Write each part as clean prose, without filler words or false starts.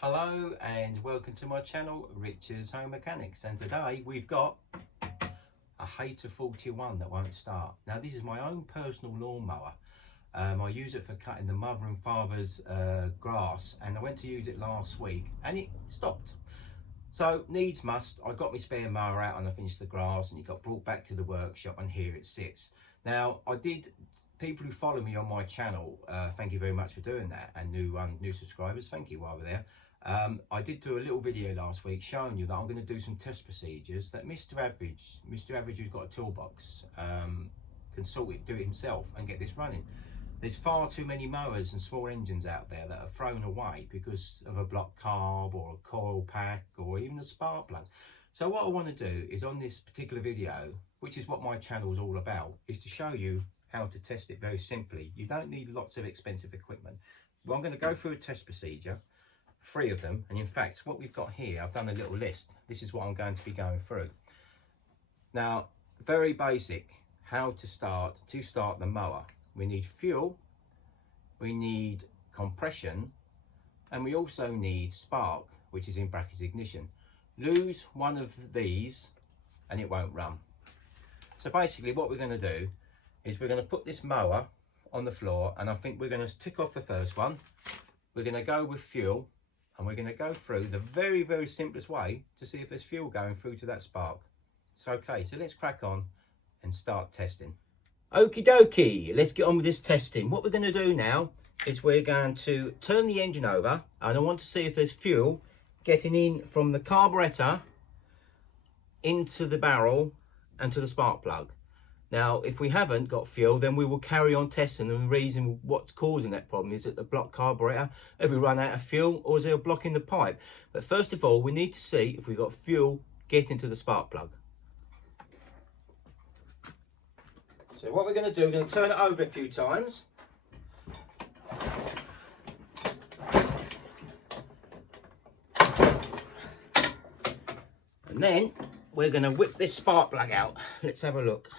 Hello and welcome to my channel, Richard's Home Mechanics, and today we've got a Hayter 41 that won't start. Now this is my own personal lawnmower. I use it for cutting the mother and father's grass, and I went to use it last week and it stopped. So needs must, I got my spare mower out and I finished the grass, and it got brought back to the workshop and here it sits. Now people who follow me on my channel, thank you very much for doing that, and new subscribers, thank you while we're there. I did do a little video last week showing you that I'm going to do some test procedures that Mr. Average who's got a toolbox can do it himself and get this running. There's far too many mowers and small engines out there that are thrown away because of a block carb or a coil pack or even a spark plug. So what I want to do is, on this particular video, which is what my channel is all about, is to show you how to test it very simply. You don't need lots of expensive equipment. Well, I'm going to go through a test procedure, 3 of them, and in fact what we've got here, I've done a little list. This is what I'm going to be going through. Now, very basic, how to start the mower. We need fuel, we need compression, and we also need spark, which is in brackets ignition. Lose one of these and it won't run. So basically what we're going to do is we're going to put this mower on the floor, and I think we're going to tick off the first one. We're going to go with fuel, and we're going to go through the very simplest way to see if there's fuel going through to that spark. So okay, so let's crack on and start testing. Okie dokie, let's get on with this testing. What we're going to do now is we're going to turn the engine over, and I want to see if there's fuel getting in from the carburetor into the barrel and to the spark plug. Now, if we haven't got fuel, then we will carry on testing, and the reason what's causing that problem is that the block carburetor, have we run out of fuel, or is there a block in the pipe? But first of all, we need to see if we've got fuel getting to the spark plug. So what we're going to do, we're going to turn it over a few times. And then we're going to whip this spark plug out. Let's have a look.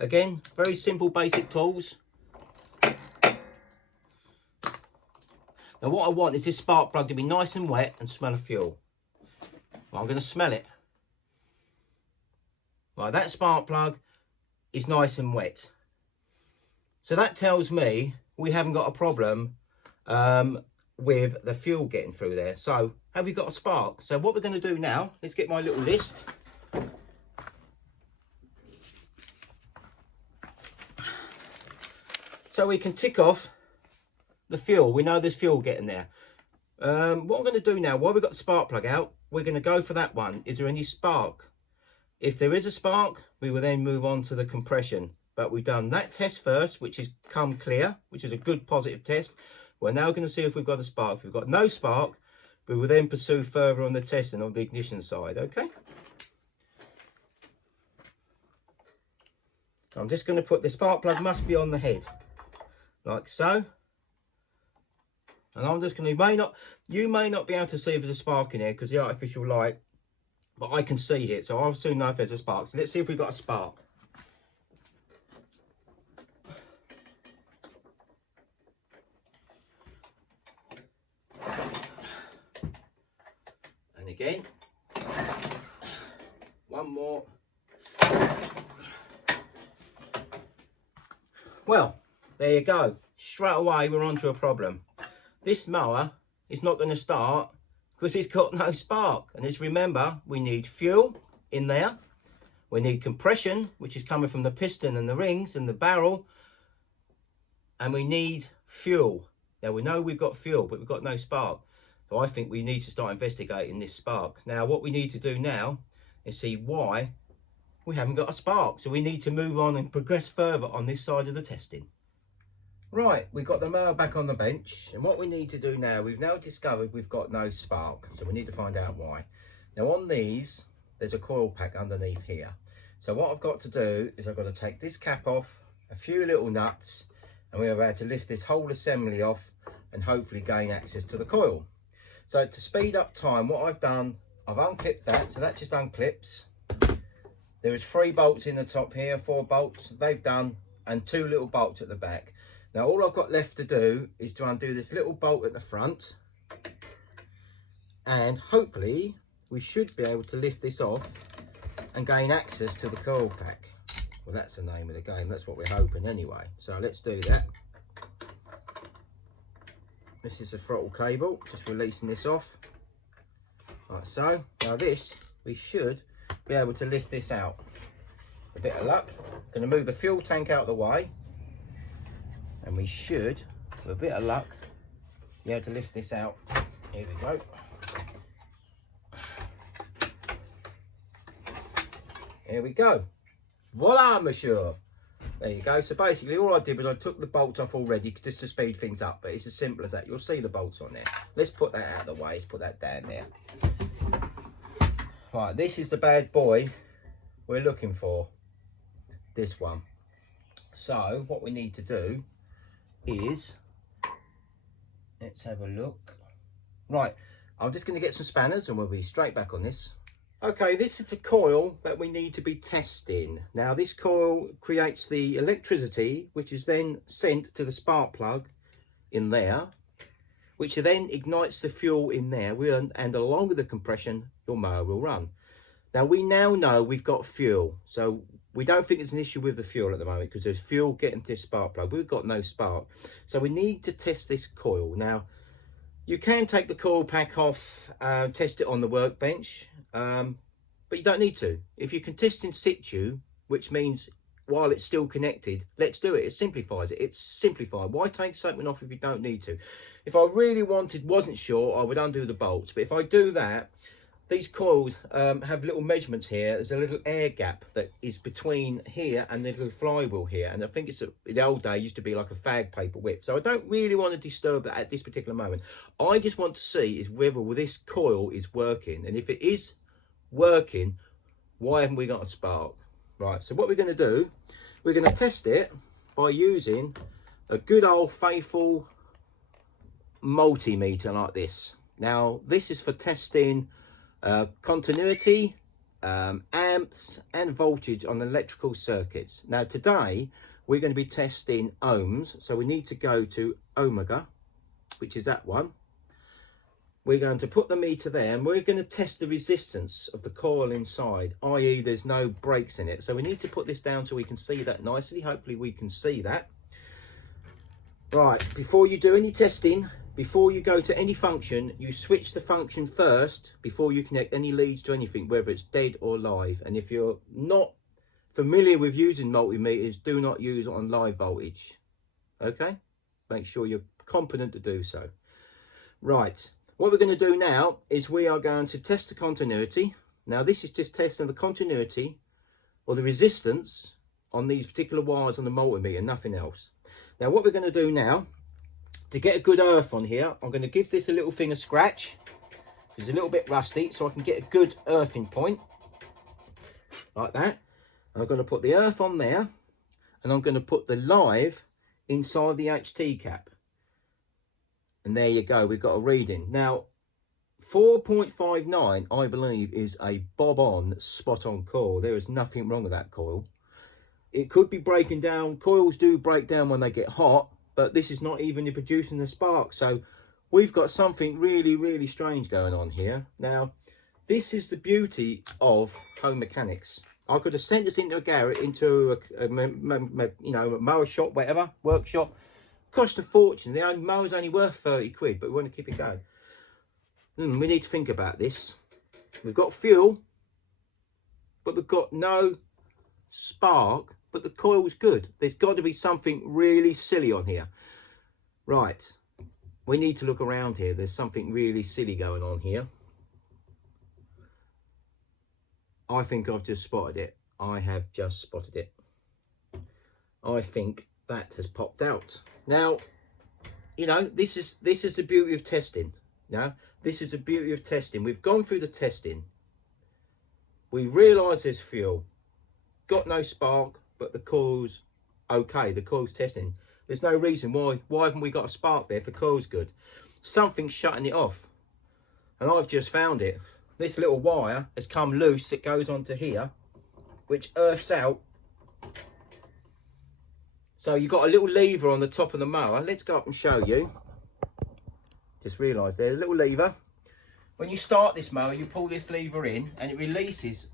Again, very simple basic tools. Now what I want is this spark plug to be nice and wet and smell of fuel. Well, I'm going to smell it. Right, that spark plug is nice and wet. So that tells me we haven't got a problem with the fuel getting through there. So have we got a spark? So what we're going to do now, let's get my little list. So we can tick off the fuel. We know there's fuel getting there. What I'm going to do now, while we've got the spark plug out, we're going to go for that one. Is there any spark? If there is a spark, we will then move on to the compression. But we've done that test first, which has come clear, which is a good positive test. We're now going to see if we've got a spark. If we've got no spark, we will then pursue further on the testing of the ignition side, okay? I'm just going to put the spark plug must be on the head, like so. And I'm just going to, you may not be able to see if there's a spark in here because the artificial light, but I can see it, so I'll soon know if there's a spark. So let's see if we've got a spark. And again, one more. Well, there you go. Straight away we're onto a problem. This mower is not going to start because it's got no spark. And just remember, we need fuel in there. We need compression, which is coming from the piston and the rings and the barrel. And we need fuel. Now we know we've got fuel, but we've got no spark. So I think we need to start investigating this spark. Now what we need to do now is see why we haven't got a spark. So we need to move on and progress further on this side of the testing. Right, we've got the mower back on the bench, and what we need to do now, we've now discovered we've got no spark, so we need to find out why. Now on these, there's a coil pack underneath here. So what I've got to do is I've got to take this cap off, a few little nuts, and we're about to lift this whole assembly off and hopefully gain access to the coil. So to speed up time, what I've done, I've unclipped that, so that just unclips. There is 3 bolts in the top here, 4 bolts, they've done, and 2 little bolts at the back. Now all I've got left to do is to undo this little bolt at the front, and hopefully we should be able to lift this off and gain access to the coil pack. Well, that's the name of the game, that's what we're hoping anyway. So let's do that. This is the throttle cable, just releasing this off like so. Now this, we should be able to lift this out. A bit of luck, going to move the fuel tank out of the way, and we should, with a bit of luck, be able to lift this out. Here we go. Here we go. Voila, monsieur. There you go. So basically all I did was I took the bolts off already just to speed things up, but it's as simple as that. You'll see the bolts on there. Let's put that out of the way. Let's put that down there. Right, this is the bad boy we're looking for. This one. So what we need to do is, let's have a look. Right, I'm just going to get some spanners and we'll be straight back on this. Okay, this is the coil that we need to be testing. Now this coil creates the electricity, which is then sent to the spark plug in there, which then ignites the fuel in there, and along with the compression, your mower will run. Now we now know we've got fuel, so we don't think it's an issue with the fuel at the moment because there's fuel getting to the spark plug. We've got no spark, so we need to test this coil. Now you can take the coil pack off, test it on the workbench, but you don't need to. If you can test in situ, which means while it's still connected, let's do it. It simplifies it. It's simplified. Why take something off if you don't need to? If I really wasn't sure, I would undo the bolts. But if I do that, these coils have little measurements here. There's a little air gap that is between here and the little flywheel here. And I think it's in the old day, it used to be like a fag paper whip. So I don't really want to disturb that at this particular moment. I just want to see is whether this coil is working. And if it is working, why haven't we got a spark? Right, so what we're going to do, we're going to test it by using a good old faithful multimeter like this. Now this is for testing continuity, amps and voltage on electrical circuits. Now today we're going to be testing ohms, so we need to go to omega, which is that one. We're going to put the meter there and we're going to test the resistance of the coil inside, i.e. there's no breaks in it. So we need to put this down so we can see that nicely. Hopefully we can see that. Right, before you do any testing, before you go to any function, you switch the function first before you connect any leads to anything, whether it's dead or live. And if you're not familiar with using multimeters, do not use it on live voltage. Okay? Make sure you're competent to do so. Right. What we're going to do now is we are going to test the continuity. Now this is just testing the continuity or the resistance on these particular wires on the multimeter, nothing else. Now what we're going to do now, to get a good earth on here, I'm going to give this a little thing a scratch. It's a little bit rusty, so I can get a good earthing point, like that. And I'm going to put the earth on there, and I'm going to put the live inside the HT cap. And there you go, we've got a reading. Now, 4.59, I believe, is a bob-on, spot-on coil. There is nothing wrong with that coil. It could be breaking down. Coils do break down when they get hot, but this is not even producing a spark. So we've got something really, really strange going on here. Now, this is the beauty of home mechanics. I could have sent this into a garage, into a mower shop, whatever, workshop. Cost a fortune. The mower's only worth 30 quid, but we want to keep it going. We need to think about this. We've got fuel, but we've got no spark, but the coil's good. There's got to be something really silly on here. Right, we need to look around here. There's something really silly going on here. I think I've just spotted it. I have just spotted it. I think that has popped out. Now, you know, this is the beauty of testing. Now, this is the beauty of testing. We've gone through the testing. We realise there's fuel. Got no spark, but the coil's okay. The coil's testing. There's no reason why haven't we got a spark there if the coil's good. Something's shutting it off. And I've just found it. This little wire has come loose. It goes onto here, which earths out So you've got a little lever on the top of the mower. Let's go up and show you. Just realised there's a little lever. When you start this mower, you pull this lever in and it releases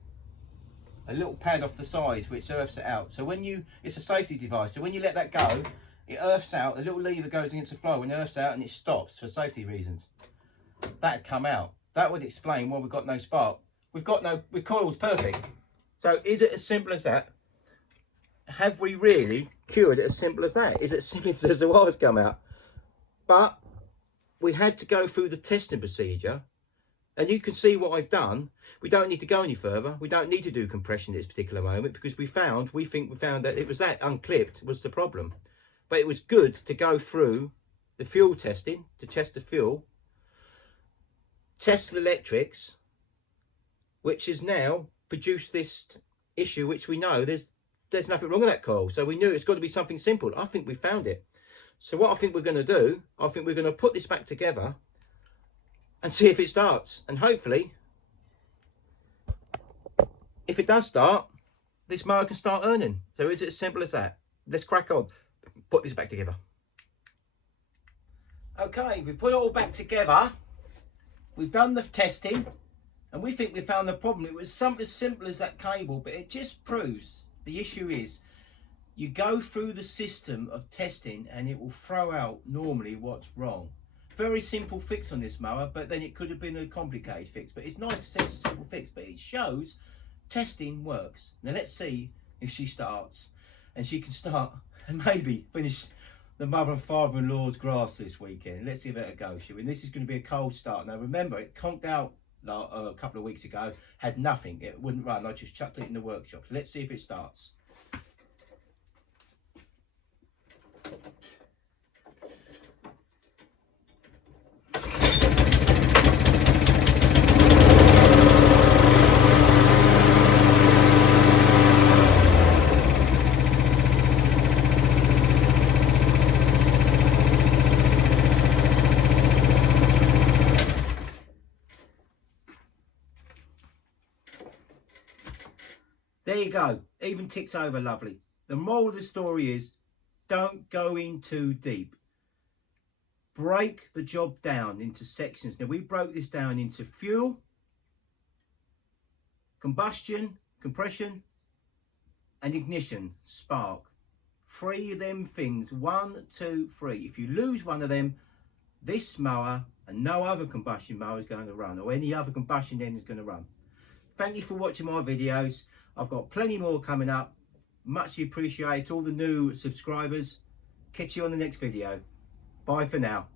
a little pad off the sides which earths it out. So when you, it's a safety device, so when you let that go, it earths out, a little lever goes against the floor and earths out and it stops for safety reasons. That'd come out. That would explain why we've got no spark. We've got no, the coil's perfect. So is it as simple as that? Have we really cured it as simple as that? Is it as simple as the wires come out? But we had to go through the testing procedure. And you can see what I've done. We don't need to go any further. We don't need to do compression at this particular moment because we think we found that it was that unclipped was the problem. But it was good to go through the fuel testing, to test the fuel, test the electrics, which has now produced this issue, which we know there's nothing wrong with that coil. So we knew it's got to be something simple. I think we found it. So what I think we're going to do, I think we're going to put this back together and see if it starts. And hopefully, if it does start, this mower can start earning. So is it as simple as that? Let's crack on. Put this back together. Okay, we put it all back together. We've done the testing and we think we found the problem. It was something as simple as that cable, but it just proves the issue is you go through the system of testing and it will throw out normally what's wrong. Very simple fix on this mower, but then it could have been a complicated fix. But it's nice to say it's a simple fix, but it shows testing works. Now let's see if she starts and she can start and maybe finish the mother and father-in-law's grass this weekend. Let's give it a go, shall we? And this is going to be a cold start. Now remember, it conked out a couple of weeks ago, had nothing, it wouldn't run. I just chucked it in the workshop. So let's see if it starts. There you go, even ticks over lovely. The moral of the story is, don't go in too deep. Break the job down into sections. Now we broke this down into fuel, combustion, compression, and ignition, spark. 3 of them things, 1, 2, 3. If you lose one of them, this mower and no other combustion mower is going to run, or any other combustion engine is going to run. Thank you for watching my videos. I've got plenty more coming up. Much appreciate all the new subscribers. Catch you on the next video. Bye for now.